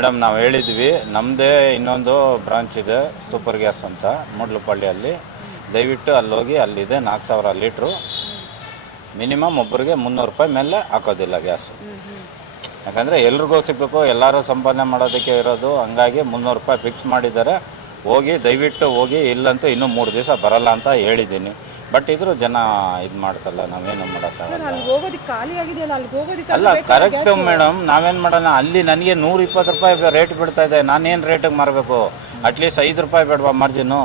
Madam ನಾವು ಹೇಳಿದ್ವಿ, ನಮ್ಮದೇ ಇನ್ನೊಂದು ಬ್ರಾಂಚ್ ಇದೆ ಸೂಪರ್ ಗ್ಯಾಸ್ ಅಂತ ಮೂಡ್ಲುಪಳ್ಳಿಯಲ್ಲಿ. ದಯವಿಟ್ಟು ಅಲ್ಲಿ ಹೋಗಿ, ಅಲ್ಲಿದೆ 4000 ಲೀಟ್ರು. ಮಿನಿಮಮ್ ಒಬ್ಬರಿಗೆ 300 ರೂಪಾಯಿ ಮೇಲೆ ಹಾಕೋದಿಲ್ಲ ಗ್ಯಾಸು. ಯಾಕಂದರೆ ಎಲ್ರಿಗೂ ಸಿಗಬೇಕು, ಎಲ್ಲರೂ ಸಂಪಾದನೆ ಮಾಡೋದಕ್ಕೆ ಇರೋದು. ಹಂಗಾಗಿ 300 ರೂಪಾಯಿ ಫಿಕ್ಸ್ ಮಾಡಿದ್ದಾರೆ. ಹೋಗಿ ದಯವಿಟ್ಟು ಹೋಗಿ, ಇಲ್ಲಂತೂ ಇನ್ನೂ 3 ದಿವಸ ಬರಲ್ಲ ಅಂತ ಹೇಳಿದ್ದೀನಿ. ಬಟ್ ಇದ್ರು ಜನ ಇದು ಮಾಡ್ತಲ್ಲ, ನಾವೇನು ಮಾಡೋಕ್ಕಾಗಲ್ಲ. ಅಲ್ಲ, ಕರೆಕ್ಟು ಮೇಡಮ್. ನಾವೇನು ಮಾಡೋಣ, ಅಲ್ಲಿ ನನಗೆ 120 ರೂಪಾಯಿ ರೇಟ್ ಬಿಡ್ತಾ ಇದೆ. ನಾನೇನು ರೇಟಿಗೆ ಮಾರಬೇಕು? ಅಟ್ಲೀಸ್ಟ್ 5 ರೂಪಾಯಿ ಬೇಡವಾ ಮಾರ್ಜಿನು?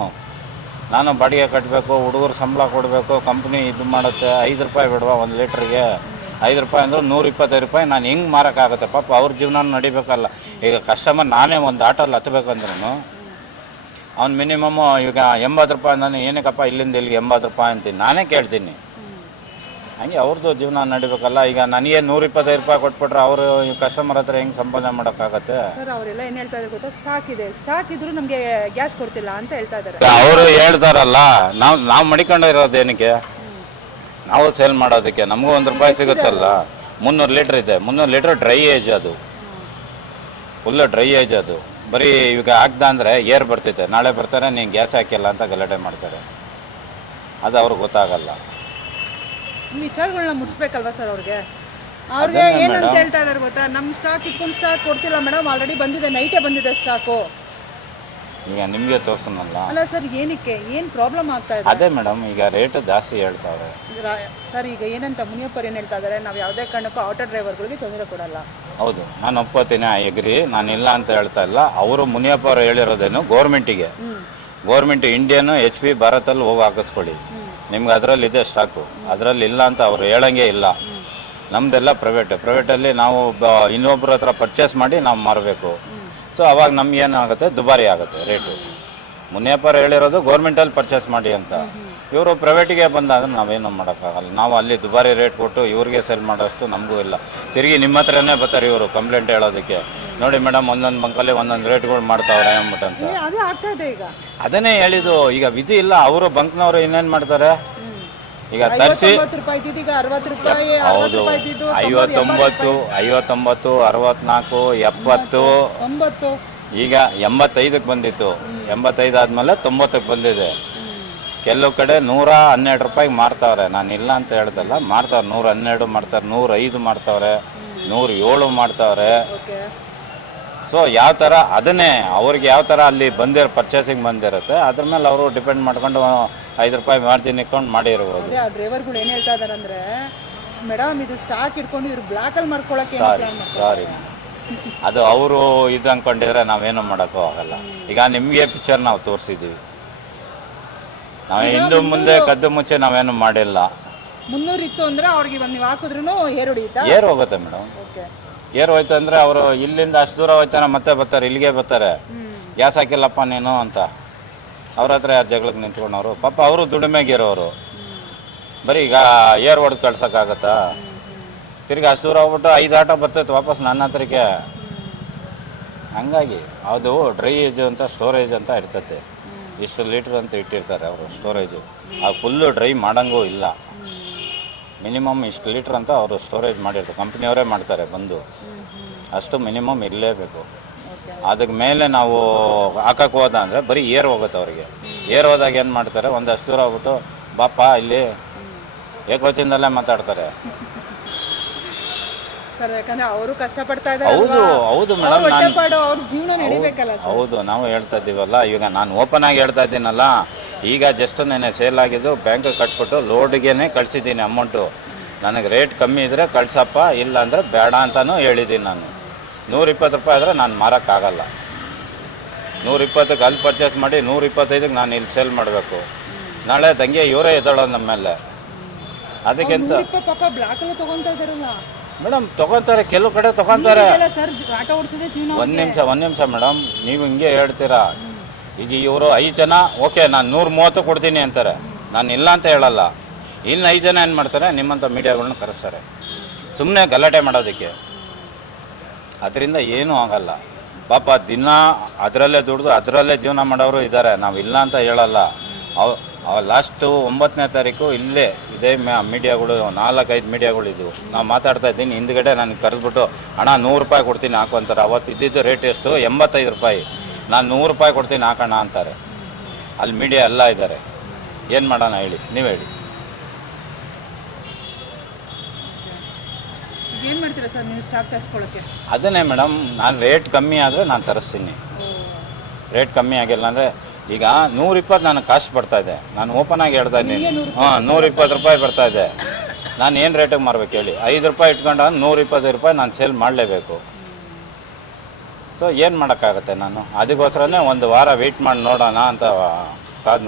ನಾನು ಬಾಡಿಗೆ ಕಟ್ಟಬೇಕು, ಹುಡುಗರು ಸಂಬಳ ಕೊಡಬೇಕು, ಕಂಪ್ನಿ ಇದು ಮಾಡುತ್ತೆ. 5 ರೂಪಾಯಿ ಬಿಡುವ 1 ಲೀಟ್ರಿಗೆ? 5 ರೂಪಾಯಿ ಅಂದ್ರೆ 125 ರೂಪಾಯಿ ನಾನು ಹೆಂಗೆ ಮಾರೋಕ್ಕಾಗುತ್ತೆ? ಪಾಪ ಅವ್ರ ಜೀವನ ನಡಿಬೇಕಲ್ಲ. ಈಗ ಕಸ್ಟಮರ್ ನಾನೇ ಒಂದು ಆಟೋಲ್ಲಿ ಹತ್ತಬೇಕಂದ್ರೂ ಅವ್ನು ಮಿನಿಮಮ್ಮು ಈಗ 80 ರೂಪಾಯಿ. ನಾನು ಏನಕ್ಕಪ್ಪ ಇಲ್ಲಿಂದ ಇಲ್ಲಿಗೆ 80 ರೂಪಾಯಿ ಅಂತೀನಿ, ನಾನೇ ಕೇಳ್ತೀನಿ. ಹಂಗೆ ಅವ್ರದ್ದು ಜೀವನ ನಡಿಬೇಕಲ್ಲ. ಈಗ ನನಗೆ 125 ರೂಪಾಯಿ ಕೊಟ್ಬಿಟ್ರೆ ಅವರು ಈ ಕಸ್ಟಮರ್ ಹತ್ರ ಹೆಂಗೆ ಸಂಪಾದನೆ ಮಾಡೋಕ್ಕಾಗತ್ತೆ? ಸರ್ ಅವರೆಲ್ಲ ಏನು ಹೇಳ್ತಾ ಇದ್ದಾರೆ ಗೊತ್ತಾ, ಸ್ಟಾಕ್ ಇದ್ರೂ ನಮಗೆ ಗ್ಯಾಸ್ ಕೊಡ್ತಿಲ್ಲ ಅಂತ ಹೇಳ್ತಾ ಇದ್ದಾರೆ. ಅವರು ಹೇಳ್ತಾರಲ್ಲ, ನಾವು ಮಡಿಕೊಂಡಿರೋದು ಏನಕ್ಕೆ? ನಾವು ಸೇಲ್ ಮಾಡೋದಕ್ಕೆ. ನಮಗೂ 1 ರೂಪಾಯಿ ಸಿಗುತ್ತಲ್ಲ. 300 ಲೀಟ್ರ್ ಇದೆ. 300 ಲೀಟ್ರ್ ಡ್ರೈ ಏಜ್, ಅದು ಫುಲ್ಲು ಡ್ರೈ ಏಜ್. ಅದು ಬರೀ ಈಗ ಹಾಕ್ದ ಅಂದರೆ ಏರ್ ಬರ್ತೈತೆ, ನಾಳೆ ಬರ್ತಾರೆ ನೀನು ಗ್ಯಾಸ್ ಹಾಕಿಲ್ಲ ಅಂತ ಗಲಾಟೆ ಮಾಡ್ತಾರೆ. ಅದು ಅವ್ರಿಗೆ ಗೊತ್ತಾಗಲ್ಲ. ವಿಚಾರಗಳನ್ನ ಮುಟ್ಸ್ಬೇಕಲ್ವಾ ಸರ್ ಅವ್ರಿಗೆ ಏನಂತ ಹೇಳ್ತಾ ಇದಾರೆ ಗೊತ್ತಾ, ನಮ್ಮ ಸ್ಟಾಕ್ ಇಟ್ಕೊಂಡು ಸ್ಟಾಕ್ ಕೊಡ್ತಿಲ್ಲ ಮೇಡಮ್, ಆಲ್ರೆಡಿ ಬಂದಿದೆ, ನೈಟೇ ಬಂದಿದೆ ಸ್ಟಾಕು. ಈಗ ನಿಮಗೆ ತೋರಿಸೋಣಲ್ಲ. ಅಲ್ಲ ಸರ್, ಏನಕ್ಕೆ ಏನು ಪ್ರಾಬ್ಲಮ್ ಆಗ್ತಾ ಇದೆ? ಅದೇ ಮೇಡಮ್, ಈಗ ರೇಟ್ ಜಾಸ್ತಿ ಹೇಳ್ತಾರೆ ಸರ್. ಈಗ ಏನಂತ ಮುನಿಯಪ್ಪರು ಏನು ಹೇಳ್ತಾ ಇದ್ದಾರೆ, ನಾವು ಯಾವುದೇ ಕಾರಣಕ್ಕೂ ಆಟೋ ಡ್ರೈವರ್ಗಳಿಗೆ ತೊಂದರೆ ಕೊಡಲ್ಲ. ಹೌದು, ನಾನು ಒಪ್ಕೋತೀನಿ, ಎಗ್ರಿ, ನಾನು ಇಲ್ಲ ಅಂತ ಹೇಳ್ತಾ ಇಲ್ಲ. ಅವರು ಮುನಿಯಪ್ಪ ಅವರು ಹೇಳಿರೋದೇನು, ಗೌರ್ಮೆಂಟಿಗೆ, ಗೌರ್ಮೆಂಟ್ ಇಂಡಿಯನ್ HP ಭಾರತಲ್ಲಿ ಹೋಗಿ ಹಾಕಿಸ್ಕೊಳ್ಳಿ, ನಿಮ್ಗೆ ಅದರಲ್ಲಿ ಇದೆ ಸ್ಟಾಕು. ಅದರಲ್ಲಿ ಇಲ್ಲ ಅಂತ ಅವ್ರು ಹೇಳಂಗೆ ಇಲ್ಲ. ನಮ್ಮದೆಲ್ಲ ಪ್ರೈವೇಟಲ್ಲಿ ನಾವು ಇನ್ನೊಬ್ಬರ ಹತ್ರ ಪರ್ಚೇಸ್ ಮಾಡಿ ನಾವು ಮಾರಬೇಕು. ಸೊ ಅವಾಗ ನಮ್ಗೆ ಏನಾಗುತ್ತೆ, ದುಬಾರಿ ಆಗುತ್ತೆ ರೇಟು. ಮುನಿಯಪ್ಪರು ಹೇಳಿರೋದು ಗೌರ್ಮೆಂಟಲ್ಲಿ ಪರ್ಚೇಸ್ ಮಾಡಿ ಅಂತ. ಇವರು ಪ್ರೈವೇಟಿಗೆ ಬಂದಾಗ ನಾವೇನು ಮಾಡೋಕ್ಕಾಗಲ್ಲ. ನಾವು ಅಲ್ಲಿ ದುಬಾರಿ ರೇಟ್ ಕೊಟ್ಟು ಇವ್ರಿಗೆ ಸೇಲ್ ಮಾಡೋಷ್ಟು ನಮಗೂ ಇಲ್ಲ. ತಿರುಗಿ ನಿಮ್ಮ ಹತ್ರನೇ ಬರ್ತಾರೆ ಇವರು ಕಂಪ್ಲೇಂಟ್ ಹೇಳೋದಕ್ಕೆ. ನೋಡಿ ಮೇಡಮ್, ಒಂದೊಂದು ಬಂಕಲ್ಲಿ ಒಂದೊಂದು ರೇಟ್ಗಳು ಮಾಡ್ತಾವ್ರೆ ಅಂದ್ಬಿಟ್ಟಂತ. ಅದನ್ನೇ ಹೇಳಿದ್ದು. ಈಗ ವಿಧಿ ಇಲ್ಲ. ಅವರು ಬಂಕ್ನವರು ಇನ್ನೇನು ಮಾಡ್ತಾರೆ, ಈಗ ತರಿಸಿ ಹೌದು 59, 59, 64, 70, ಈಗ 85ಕ್ಕೆ ಬಂದಿತ್ತು. 85 ಆದಮೇಲೆ 90ಕ್ಕೆ ಬಂದಿದೆ. ಕೆಲವು ಕಡೆ 112 ರೂಪಾಯಿಗೆ ಮಾರ್ತಾವ್ರೆ. ನಾನು ಇಲ್ಲ ಅಂತ ಹೇಳ್ದಲ್ಲ, ಮಾರ್ತಾವ್ರೆ. 112 ಮಾಡ್ತಾರೆ, 105 ಮಾಡ್ತಾವ್ರೆ, 107 ಮಾಡ್ತಾವ್ರೆ. ಸೊ ಯಾವ ಥರ, ಅದನ್ನೇ ಅವ್ರಿಗೆ ಯಾವ ಥರ ಅಲ್ಲಿ ಪರ್ಚೇಸಿಂಗ್ ಬಂದಿರುತ್ತೆ, ಅದ್ರ ಮೇಲೆ ಅವರು ಡಿಪೆಂಡ್ ಮಾಡ್ಕೊಂಡು 5 ರೂಪಾಯಿ ಮಾರ್ಜಿನ್ ಇಟ್ಕೊಂಡು ಮಾಡಿರ್ಬೋದು. ಡ್ರೈವರ್ಗಳು ಏನು ಹೇಳ್ತಾ ಇದ್ದಾರೆ ಅಂದರೆ, ಮೇಡಮ್ ಇದು ಸ್ಟಾಕ್ ಇಟ್ಕೊಂಡು ಇವ್ರು ಬ್ಲ್ಯಾಕಲ್ಲಿ ಮಾಡ್ಕೊಳ್ಳೋಕೆ. ಸಾರಿ, ಅದು ಅವರು ಇದು ಅಂದ್ಕೊಂಡಿದ್ರೆ ನಾವೇನು ಮಾಡೋಕ್ಕೂ ಆಗಲ್ಲ. ಈಗ ನಿಮಗೆ ಪಿಕ್ಚರ್ ನಾವು ತೋರಿಸಿದ್ದೀವಿ. ನಾವು ಹಿಂದೆ ಮುಂದೆ ಕದ್ದು ಮುಚ್ಚೆ ನಾವೇನು ಮಾಡಿಲ್ಲ. 300 ಇತ್ತು ಅಂದರೆ ಅವ್ರಿಗೆ ಇವಾಗ ನೀವು ಹಾಕಿದ್ರೂ ಏರ್ ಹೋಗುತ್ತೆ ಮೇಡಮ್. ಏರ್ ಹೋಯ್ತು ಅಂದರೆ ಅವರು ಇಲ್ಲಿಂದ ಅಷ್ಟು ದೂರ ಹೋಯ್ತಾನೆ, ಮತ್ತೆ ಬರ್ತಾರೆ, ಇಲ್ಲಿಗೆ ಬರ್ತಾರೆ. ಗ್ಯಾಸ್ ಹಾಕಿಲ್ಲಪ್ಪ ನೀನು ಅಂತ ಅವ್ರ ಹತ್ರ ಯಾರು ಜಗಳಕ್ಕೆ ನಿಂತ್ಕೊಂಡವರು? ಪಾಪ ಅವರು ದುಡಿಮೆಗಿರೋರು. ಬರೀ ಈಗ ಏರ್ ಹೊಡೆದು ಕಳ್ಸೋಕ್ಕಾಗತ್ತಾ? ತಿರ್ಗಿ ಅಷ್ಟು ದೂರ ಹೋಗ್ಬಿಟ್ಟು 5 ಆಟೋ ಬರ್ತೈತೆ ವಾಪಸ್ ನನ್ನ ಹತ್ರಕ್ಕೆ. ಹಂಗಾಗಿ ಅದು ಡ್ರೈ ಏಜ್ ಅಂತ, ಸ್ಟೋರೇಜ್ ಅಂತ ಇರ್ತೈತೆ. ಇಷ್ಟು ಲೀಟ್ರ್ ಅಂತ ಇಟ್ಟಿರ್ತಾರೆ ಅವರು ಸ್ಟೋರೇಜು. ಆ ಫುಲ್ಲು ಡ್ರೈ ಮಾಡೋಂಗೂ ಇಲ್ಲ. ಮಿನಿಮಮ್ ಇಷ್ಟು ಲೀಟ್ರ್ ಅಂತ ಅವರು ಸ್ಟೋರೇಜ್ ಮಾಡಿರ್ತಾರೆ. ಕಂಪ್ನಿಯವರೇ ಮಾಡ್ತಾರೆ ಬಂದು. ಅಷ್ಟು ಮಿನಿಮಮ್ ಇರಲೇಬೇಕು. ಅದಕ್ಕೆ ಮೇಲೆ ನಾವು ಹಾಕಕ್ಕೆ ಹೋದ ಅಂದರೆ ಬರೀ ಏರ್ ಹೋಗುತ್ತೆ ಅವ್ರಿಗೆ. ಏರ್ ಹೋದಾಗ ಏನು ಮಾಡ್ತಾರೆ, ಒಂದಷ್ಟು ದೂರ ಹೋಗ್ಬಿಟ್ಟು ಬಾಪ ಇಲ್ಲಿ ಏಕವಚನದಲ್ಲೇ ಮಾತಾಡ್ತಾರೆ. ಸರ್, ಯಾಕಂದ್ರೆ ಅವರು ಕಷ್ಟಪಡ್ತಾ ಇದ್ದಾರೆ. ಹೌದು ಮೇಡಮ್, ಅವ್ರ ಜೀವನ ನಡಿಬೇಕಲ್ಲ. ಹೌದು, ನಾವು ಹೇಳ್ತಾ ಇದ್ದೀವಲ್ಲ. ಈಗ ನಾನು ಓಪನ್ ಆಗಿ ಹೇಳ್ತಾ ಇದ್ದೀನಲ್ಲ. ಈಗ ಜಸ್ಟ್ ನೆನೆ ಸೇಲ್ ಆಗಿದ್ದು ಬ್ಯಾಂಕಿಗೆ ಕಟ್ಬಿಟ್ಟು ಲೋಡ್ಗೆ ಕಳಿಸಿದ್ದೀನಿ ಅಮೌಂಟು. ನನಗೆ ರೇಟ್ ಕಮ್ಮಿ ಇದ್ದರೆ ಕಳ್ಸಪ್ಪ, ಇಲ್ಲ ಅಂದರೆ ಬೇಡ ಅಂತಲೂ ಹೇಳಿದ್ದೀನಿ ನಾನು. 120 ರೂಪಾಯಿ ಆದರೆ ನಾನು ಮಾರೋಕ್ಕಾಗಲ್ಲ. 120ಕ್ಕೆ ಅಲ್ಲಿ ಪರ್ಚೇಸ್ ಮಾಡಿ 125ಕ್ಕೆ ನಾನು ಇಲ್ಲಿ ಸೇಲ್ ಮಾಡಬೇಕು. ನಾಳೆ ತಂಗಿ ಇವರೇ ಎದ್ದೇಳೋದು ನಮ್ಮ ಮೇಲೆ. ಅದಕ್ಕಿಂತ ಮೇಡಮ್ ತೊಗೊತಾರೆ, ಕೆಲವು ಕಡೆ ತೊಗೊತಾರೆ. ಒಂದು ನಿಮಿಷ ಮೇಡಮ್, ನೀವು ಹಿಂಗೆ ಹೇಳ್ತೀರಾ. ಈಗ ಇವರು 5 ಜನ ಓಕೆ ನಾನು 130 ಕೊಡ್ತೀನಿ ಅಂತಾರೆ. ನಾನು ಇಲ್ಲ ಅಂತ ಹೇಳಲ್ಲ. ಇನ್ನು 5 ಜನ ಏನು ಮಾಡ್ತಾರೆ, ನಿಮ್ಮಂಥ ಮೀಡಿಯಾಗಳನ್ನ ಕರೆಸ್ತಾರೆ ಸುಮ್ಮನೆ ಗಲಾಟೆ ಮಾಡೋದಕ್ಕೆ. ಅದರಿಂದ ಏನೂ ಆಗಲ್ಲ. ಪಾಪ ದಿನ ಅದರಲ್ಲೇ ದುಡ್ದು ಅದರಲ್ಲೇ ಜೀವನ ಮಾಡೋರು ಇದ್ದಾರೆ. ನಾವು ಇಲ್ಲ ಅಂತ ಹೇಳಲ್ಲ. ಲಾಸ್ಟು 9ನೇ ತಾರೀಕು ಇಲ್ಲೇ ಇದೇ ಮೀಡಿಯಾಗಳು 4-5 ಮೀಡಿಯಾಗಳಿದ್ವು. ನಾವು ಮಾತಾಡ್ತಾ ಇದ್ದೀನಿ, ಹಿಂದ್ಗಡೆ ನನಗೆ ಕರೆದ್ಬಿಟ್ಟು ಅಣ್ಣ 100 ರೂಪಾಯಿ ಕೊಡ್ತೀನಿ ಹಾಕು ಅಂತಾರೆ. ಅವತ್ತು ಇದ್ದಿದ್ದು ರೇಟ್ ಎಷ್ಟು? 85 ರೂಪಾಯಿ. ನಾನು 100 ರೂಪಾಯಿ ಕೊಡ್ತೀನಿ ಹಾಕೋಣ ಅಂತಾರೆ. ಅಲ್ಲಿ ಮೀಡಿಯಾ ಎಲ್ಲ ಇದ್ದಾರೆ. ಏನು ಮಾಡೋಣ ಹೇಳಿ, ನೀವು ಹೇಳಿ. ಏನು ಮಾಡ್ತೀರಾ ಸರ್ ನೀವು ಸ್ಟಾಕ್ ತರಿಸ್ಕೊಳ್ಳೋಕ್ಕೆ? ಅದನ್ನೇ ಮೇಡಮ್, ನಾನು ರೇಟ್ ಕಮ್ಮಿ ಆದರೆ ನಾನು ತರಿಸ್ತೀನಿ. ರೇಟ್ ಕಮ್ಮಿ ಆಗಿಲ್ಲ ಅಂದರೆ ಈಗ 120 ನನಗೆ ಕಾಸ್ಟ್ ಬರ್ತಾಯಿದೆ. ನಾನು ಓಪನ್ ಆಗಿ ಹೇಳ್ತಾ ಇದ್ದೀನಿ. 120 ರೂಪಾಯಿ ಬರ್ತಾಯಿದೆ. ನಾನು ಏನು ರೇಟಿಗೆ ಮಾರ್ಬೇಕು ಹೇಳಿ? 5 ರೂಪಾಯಿ ಇಟ್ಕೊಂಡು 120 ರೂಪಾಯಿ ನಾನು ಸೇಲ್ ಮಾಡಲೇಬೇಕು. ಸೊ ಏನು ಮಾಡೋಕ್ಕಾಗತ್ತೆ? ನಾನು ಅದಕ್ಕೋಸ್ಕರನೇ ಒಂದು ವಾರ ವೆಯ್ಟ್ ಮಾಡಿ ನೋಡೋಣ ಅಂತ